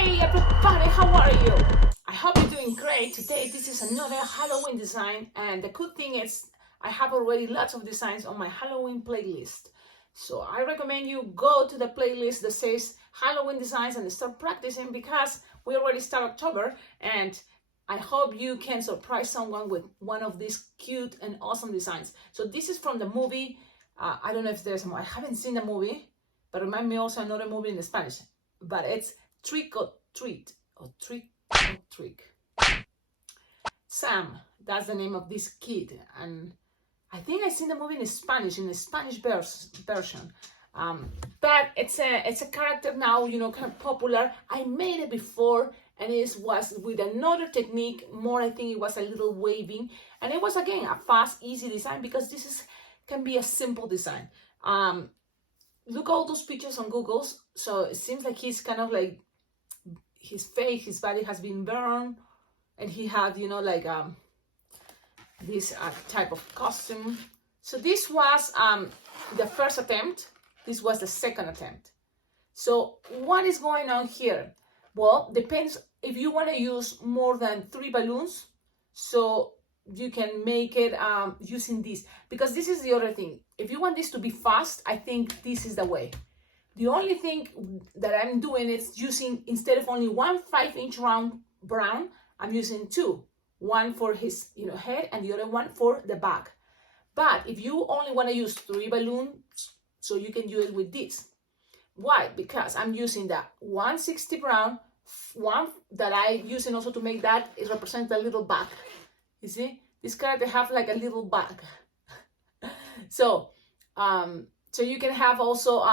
Hey everybody, how are you? I hope you're doing great. Today this is another Halloween design, and the good thing is I have already lots of designs on my Halloween playlist. So I recommend you go to the playlist that says Halloween designs and start practicing, because we already start October, and I hope you can surprise someone with one of these cute and awesome designs. So this is from the movie, I don't know if there's more, I haven't seen the movie, but remind me also another movie in Spanish, but it's Trick or Treat, or Trick or Trick. Sam, that's the name of this kid, and I think I've seen the movie in Spanish, in the Spanish version. But it's a character now, you know, kind of popular. I made it before, and it was with another technique, more, I think it was a little waving, and it was again a fast, easy design, because this can be a simple design. Look all those pictures on Google. So it seems like he's kind of like, his face, his body has been burned, and he had, you know, like this type of costume. So this was the first attempt. This was the second attempt. So what is going on here? Well, depends if you want to use more than 3 balloons. So you can make it using this, because this is the other thing. If you want this to be fast, I think this is the way. The only thing that I'm doing is using, instead of only one 5-inch round brown, I'm using 2. One for his, you know, head, and the other one for the back. But if you only want to use 3 balloons, so you can do it with this. Why? Because I'm using the 160 brown, one that I using also to make that, it represents a little bag. You see, this character have like a little bag. So you can have also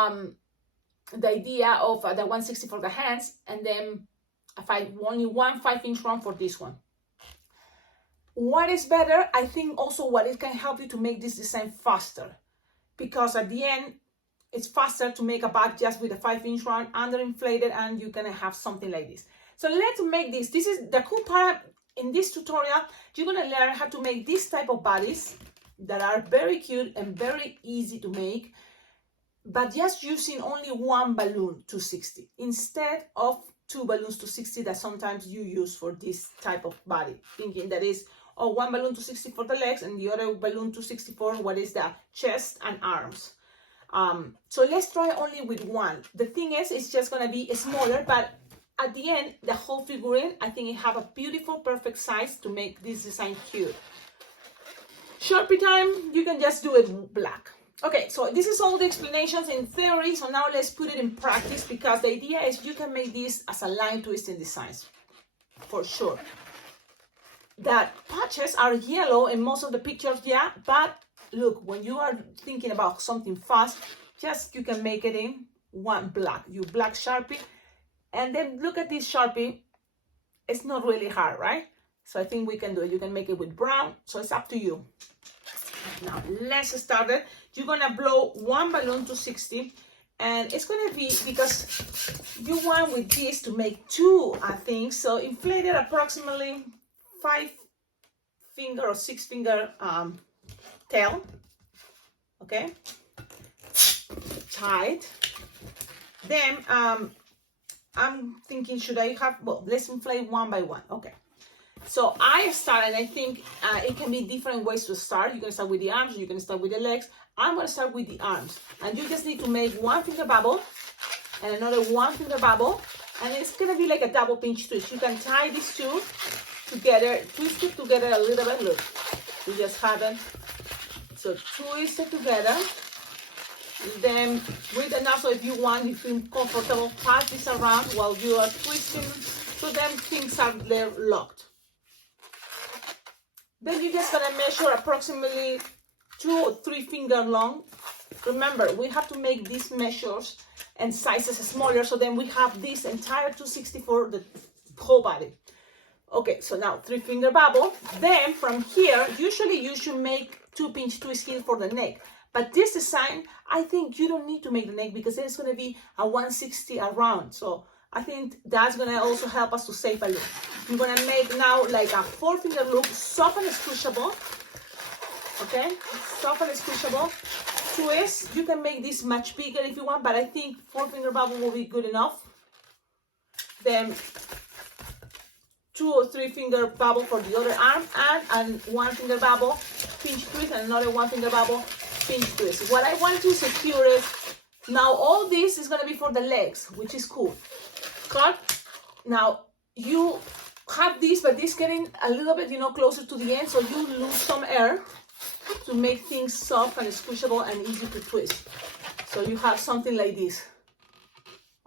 the idea of the 160 for the hands, and then only one 5-inch round for this one. What is better, I think also what it can help you to make this design faster, because at the end it's faster to make a bag just with a 5-inch round underinflated, and you're gonna have something like this. So let's make this. This is the cool part. In this tutorial, you're gonna learn how to make this type of bodies that are very cute and very easy to make, but just using only 1 balloon 260 instead of 2 balloons 260 that sometimes you use for this type of body, thinking that is, oh, 1 balloon 260 for the legs and the other balloon 260 for what is the chest and arms. So let's try only with 1. The thing is, it's just gonna be smaller, but at the end, the whole figurine, I think it have a beautiful, perfect size to make this design cute. Sharpie time, you can just do it black. Okay, so this is all the explanations in theory, so now let's put it in practice, because the idea is you can make this as a line twisting designs, for sure. The patches are yellow in most of the pictures, yeah, but look, when you are thinking about something fast, just you can make it in 1 black. You black Sharpie, and then look at this Sharpie. It's not really hard, right? So I think we can do it. You can make it with brown, so it's up to you. Now let's start it. You're gonna blow 1 balloon to 60, and it's gonna be, because you want with this to make 2, I think, so inflate it approximately 5-finger or 6-finger tail. Okay, tight. Then I'm thinking, should I have, well, let's inflate 1 by 1. Okay, so I start, and I think it can be different ways to start. You can start with the arms, you can start with the legs. I'm going to start with the arms, and you just need to make 1 finger bubble and another 1 finger bubble, and it's going to be like a double pinch twist. You can tie these 2 together, twist it together a little bit. Look, we just have it. So twist it together. Then with the nozzle, if you want, you feel comfortable, pass this around while you are twisting, so then things are there locked. Then you're just gonna measure approximately 2 or 3 finger long. Remember, we have to make these measures and sizes smaller, so then we have this entire 260 for the whole body. Okay, so now 3 finger bubble. Then from here, usually you should make 2 pinch twist here for the neck. But this design, I think you don't need to make the neck, because it's going to be a 160 around. So I think that's going to also help us to save a loop. You're going to make now like a 4-finger loop, soft and squishable. Okay, soft and squishable. Twist. You can make this much bigger if you want, but I think 4-finger bubble will be good enough. then 2 or 3 finger bubble for the other arm, and 1 finger bubble, pinch twist, and another 1 finger bubble, pinch twist. What I want to secure is, now all this is going to be for the legs, which is cool. Cut. Now you have this, but this getting a little bit, you know, closer to the end, so you lose some air to make things soft and squishable and easy to twist. So you have something like this.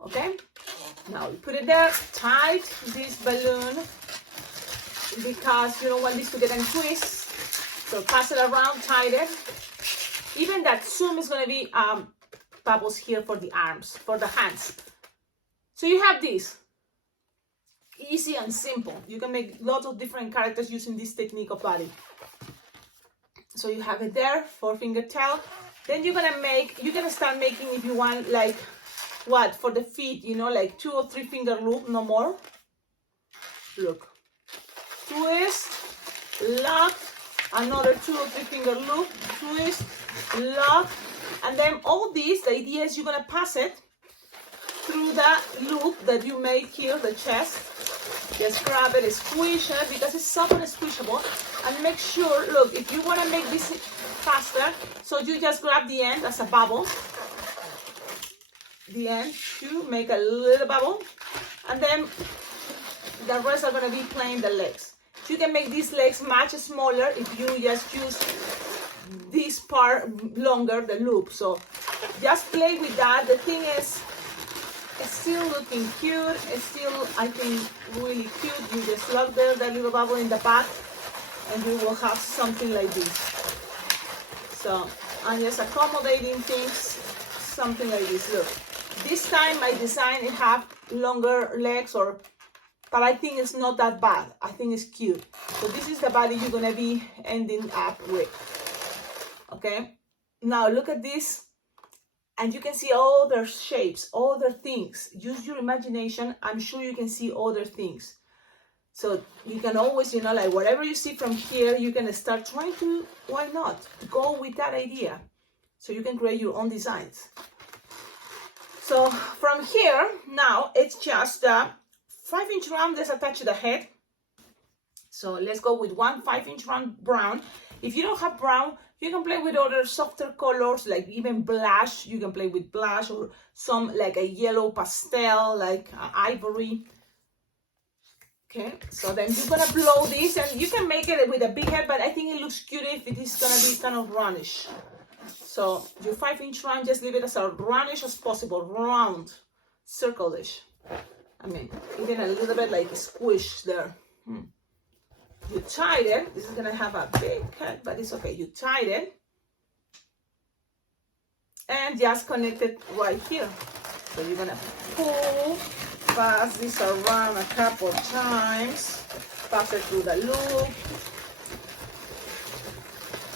Okay? Now you put it there, tight this balloon, because you don't want this to get untwist. So pass it around, tight it. Even that zoom is going to be bubbles here for the arms, for the hands. So you have this. Easy and simple. You can make lots of different characters using this technique of body. So you have it there, 4 finger tail. Then you're gonna start making, if you want, like what, for the feet, you know, like 2 or 3 finger loop, no more. Look, twist, lock, another 2 or 3 finger loop, twist, lock, and then all these, the idea is you're gonna pass it through that loop that you made here, the chest. Just grab it, squish it, because it's soft and squishable. And make sure, look, if you want to make this faster, so you just grab the end as a bubble. The end to make a little bubble. And then the rest are going to be plain the legs. You can make these legs much smaller if you just use this part longer, the loop. So just play with that. The thing is, it's still looking cute. It's still, I think, really cute. You just lock there that little bubble in the back, and you will have something like this. So I'm just accommodating things, something like this. Look, this time my design, it have longer legs, but I think it's not that bad. I think it's cute. So this is the body you're gonna be ending up with. Okay. Now look at this. And you can see all their shapes, all their things. Use your imagination. I'm sure you can see other things. So you can always, you know, like whatever you see from here, you can start trying to, why not, go with that idea. So you can create your own designs. So from here, now it's just a 5-inch round that's attached to the head. So let's go with 1 5-inch round brown. If you don't have brown, you can play with other softer colors, like even blush. You can play with blush or some like a yellow pastel, like ivory. Okay, so then you're gonna blow this, and you can make it with a big head, but I think it looks cute if it is gonna be kind of roundish. So your 5-inch round, just leave it as roundish as possible, round, circle-ish. I mean, even a little bit like squish there. You tied it. This is gonna have a big head, but it's okay. You tied it and just connect it right here. So you're gonna pull, pass this around a couple of times, pass it through the loop,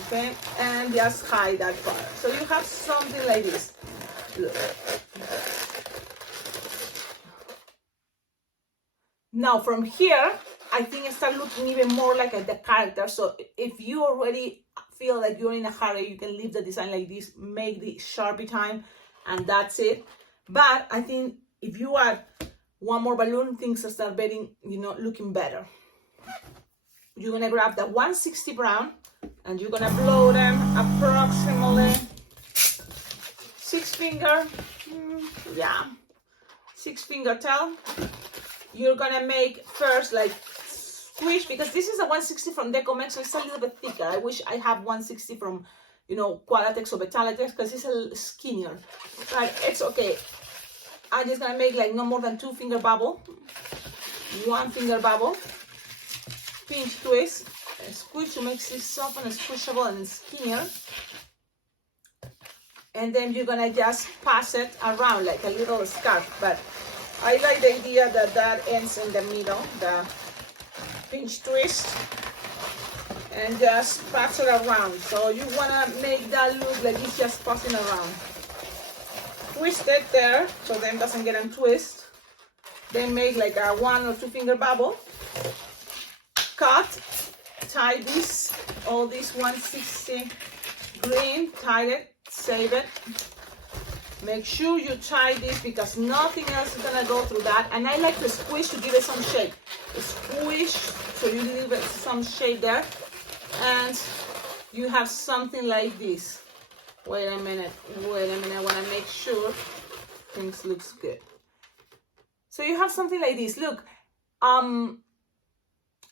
okay, and just hide that part. So you have something like this. Look. Now from here, I think it starts looking even more like the character. So if you already feel like you're in a hurry, you can leave the design like this, make the Sharpie time, and that's it. But I think if you add one more balloon, things start getting, you know, looking better. You're gonna grab the 160 brown, and you're gonna blow them approximately 6 finger, 6 finger tail. You're gonna make first like squish, because this is a 160 from Decomex, so it's a little bit thicker. I wish I have 160 from, you know, Qualatex or Betalatex, because it's a little skinnier, but it's okay. I'm just gonna make like no more than 2 finger bubble, 1 finger bubble, pinch twist, and squish to make it soft and squishable and skinnier. And then you're gonna just pass it around like a little scarf, but I like the idea that that ends in the middle, the pinch twist, and just pass it around. So you want to make that look like it's just passing around. Twist it there, so then it doesn't get untwist. Then make like a 1 or 2 finger bubble. Cut, tie this, all this 160 green, tie it, save it. Make sure you tie this because nothing else is gonna go through that. And I like to squish to give it some shape. Squish so you give it some shape there. And you have something like this. Wait a minute, I wanna make sure things looks good. So you have something like this. Look,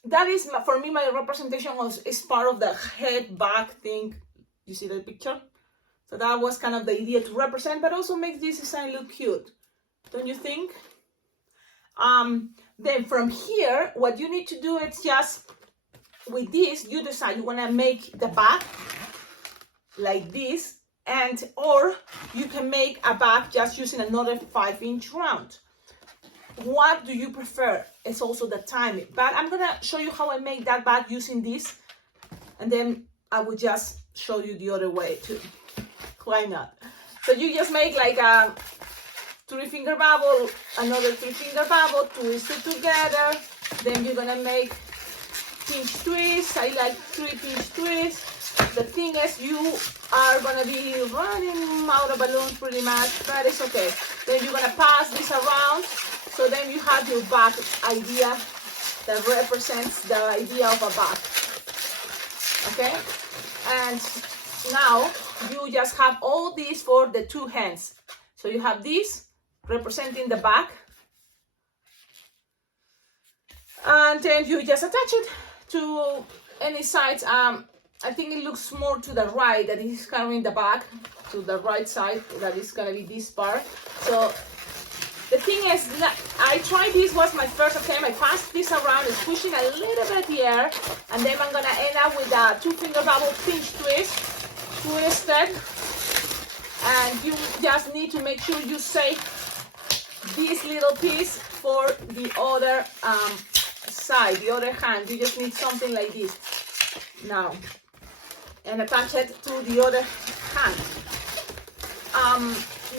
that is, for me, my representation is part of the head back thing. You see the picture? So that was kind of the idea to represent, but also make this design look cute. Don't you think? Then from here, what you need to do is just, with this, you decide you want to make the back like this, and or you can make a back just using another 5-inch round. What do you prefer? It's also the timing, but I'm gonna show you how I make that back using this, and then I will just show you the other way too. Why not? So you just make like a 3-finger bubble, another 3-finger bubble, twist it together. Then you're gonna make pinch twists. I like 3 pinch twists. The thing is, you are gonna be running out of balloons pretty much, but it's okay. Then you're gonna pass this around. So then you have your back idea that represents the idea of a back. Okay? And now you just have all these for the 2 hands. So you have this representing the back. And then you just attach it to any sides. I think it looks more to the right that is carrying the back, to the right side, that is gonna be this part. So the thing is, I tried this, was my first attempt. I passed this around, it's pushing a little bit here, and then I'm gonna end up with a 2-finger bubble pinch twist, twisted, and you just need to make sure you save this little piece for the other side, the other hand. You just need something like this now, and attach it to the other hand.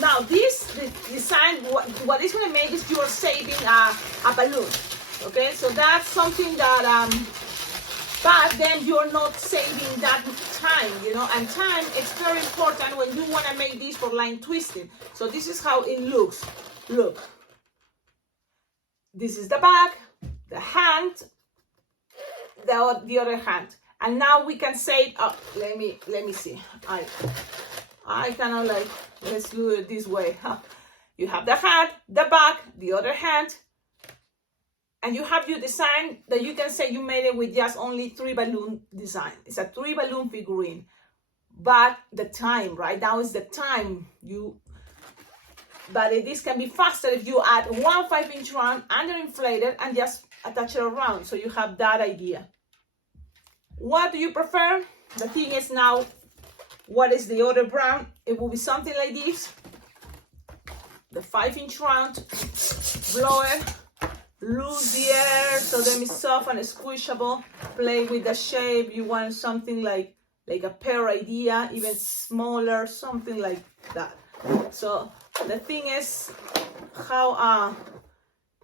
Now this design, what it's going to make is you are saving a balloon, okay? So that's something that, but then you're not saving that time, you know, and time is very important when you want to make this for line twisting. So this is how it looks. Look, this is the back, the hand, the other hand. And now we can say, oh, let me see. I kind of like, let's do it this way. You have the hand, the back, the other hand, and you have your design that you can say you made it with just only 3 balloon design. It's a 3 balloon figurine, but the time, right now is the time but this can be faster if you add 1 5-inch round underinflated and just attach it around. So you have that idea. What do you prefer? The thing is now, what is the other brand? It will be something like this. The 5-inch round, blow it, lose the air, so then it's soft and squishable. Play with the shape. You want something like a pear idea, even smaller, something like that. So the thing is how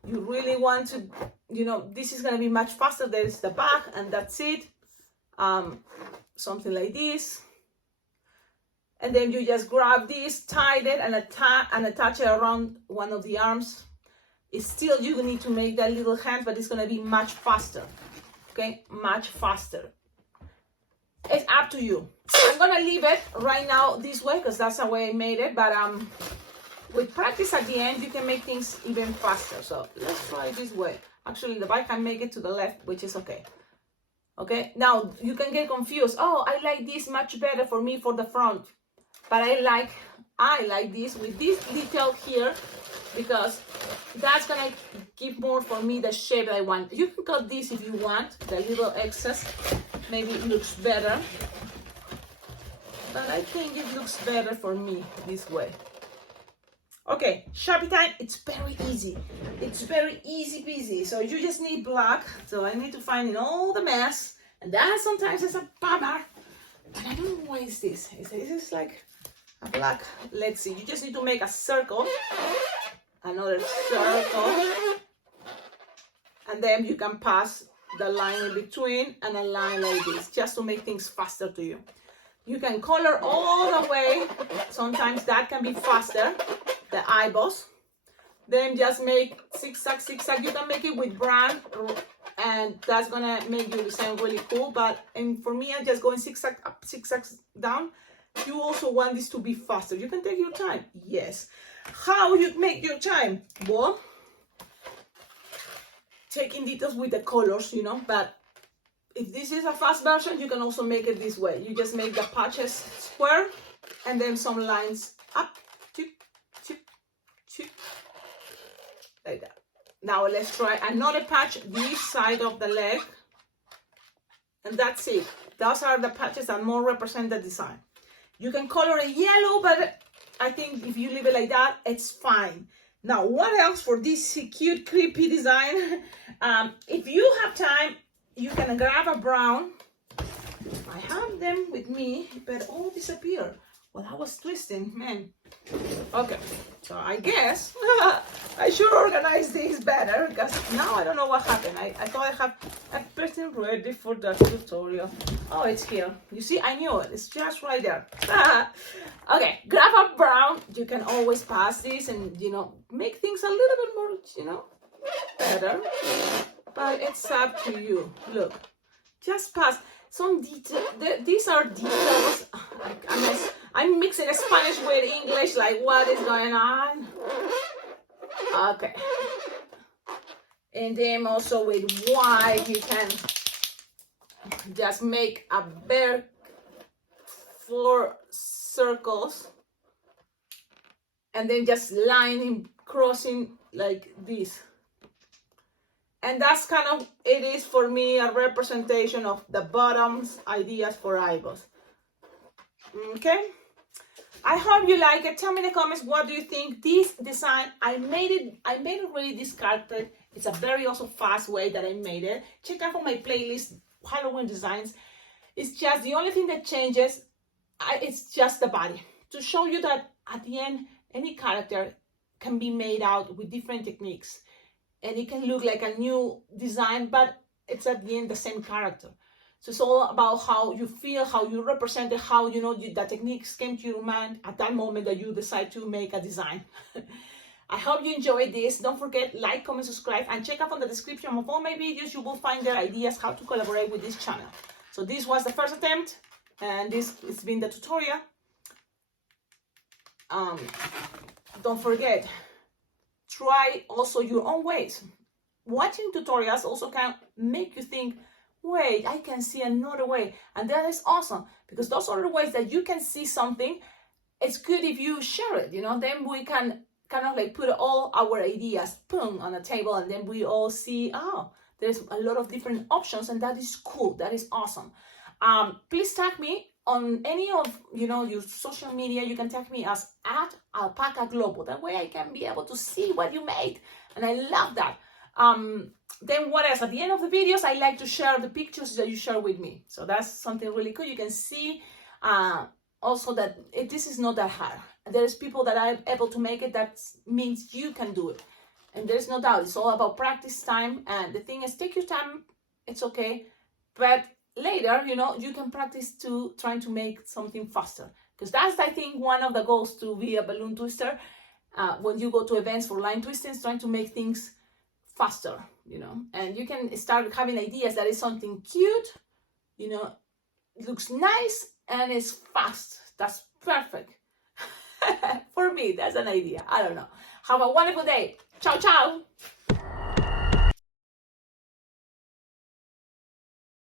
you really want to, you know, this is going to be much faster. There is the back and that's it. Something like this. And then you just grab this, tie it, and attach it around one of the arms. It's still, you need to make that little hand, but it's going to be much faster. Okay, much faster. It's up to you. I'm going to leave it right now this way because that's the way I made it. But with practice at the end, you can make things even faster. So let's try it this way. Actually, the bike can make it to the left, which is okay. Okay, now you can get confused. Oh, I like this much better for me for the front. But I like this with this detail here because that's gonna give more for me the shape that I want. You can cut this if you want, the little excess. Maybe it looks better. But I think it looks better for me this way. Okay, Sharpie time, it's very easy. It's very easy peasy. So you just need black. So I need to find in all the mess. And that sometimes is a bummer. But I don't know why is this. This is like a black. Let's see. You just need to make a circle. Another circle. And then you can pass the line in between and a line like this. Just to make things faster to you. You can color all the way. Sometimes that can be faster, the eyeballs. Then just make zigzag, zigzag. You can make it with brand, and that's gonna make your design really cool. And for me, I'm just going zigzag up, zigzag down. You also want this to be faster. You can take your time. Yes. How you make your time? Well, taking details with the colors, you know, but if this is a fast version, you can also make it this way. You just make the patches square and then some lines up, chip, chip, chip, like that. Now let's try another patch this side of the leg, and that's it. Those are the patches that more represent the design. You can color it yellow, but I think if you leave it like that, it's fine. Now, what else for this cute, creepy design? If you have time, you can grab a brown. I have them with me, but all disappeared. Well, I was twisting, man. Okay, so I guess I should organize this better, because now I don't know what happened. I thought I had everything ready for the tutorial. Oh, it's here. You see, I knew it. It's just right there. Okay, grab a brown. You can always pass this and, you know, make things a little bit more, you know, better. But it's up to you. Look, just pass some detail. These are details. I'm mixing Spanish with English, like what is going on? Okay. And then also with white, you can just make a bare 4 circles and then just lining, crossing like this. And that's kind of, it is for me a representation of the bottoms ideas for eyeballs. Okay, I hope you like it. Tell me in the comments, what do you think? This design, I made it really discarded. It's a very also fast way that I made it. Check out for my playlist, Halloween designs. It's just the only thing that changes, it's just the body. To show you that at the end, any character can be made out with different techniques. And it can look like a new design, but it's at the end the same character. So it's all about how you feel, how you represent it, how, you know, the techniques came to your mind at that moment that you decide to make a design. I hope you enjoyed this. Don't forget, like, comment, subscribe, and check out on the description of all my videos. You will find their ideas how to collaborate with this channel. So this was the first attempt, and this has been the tutorial. Don't forget, try also your own ways. Watching tutorials also can make you think, wait, I can see another way. And that is awesome, because those are the ways that you can see something. It's good if you share it, you know, then we can kind of like put all our ideas, boom, on the table, and then we all see, oh, there's a lot of different options, and that is cool. That is awesome. Please tag me on any of, you know, your social media. You can tag me as @Alpacaglobo. That way I can be able to see what you made, and I love that. Then what else? At the end of the videos, I like to share the pictures that you share with me. So that's something really cool. You can see also that this is not that hard. There's people that are able to make it. That means you can do it. And there's no doubt. It's all about practice time. And the thing is, take your time. It's okay. But later, you know, you can practice to trying to make something faster. Because that's, I think, one of the goals to be a balloon twister. When you go to events for line twisting, trying to make things faster, you know, and you can start having ideas that is something cute, you know, it looks nice and it's fast. That's perfect. For me, that's an idea. I don't know. Have a wonderful day. Ciao, ciao.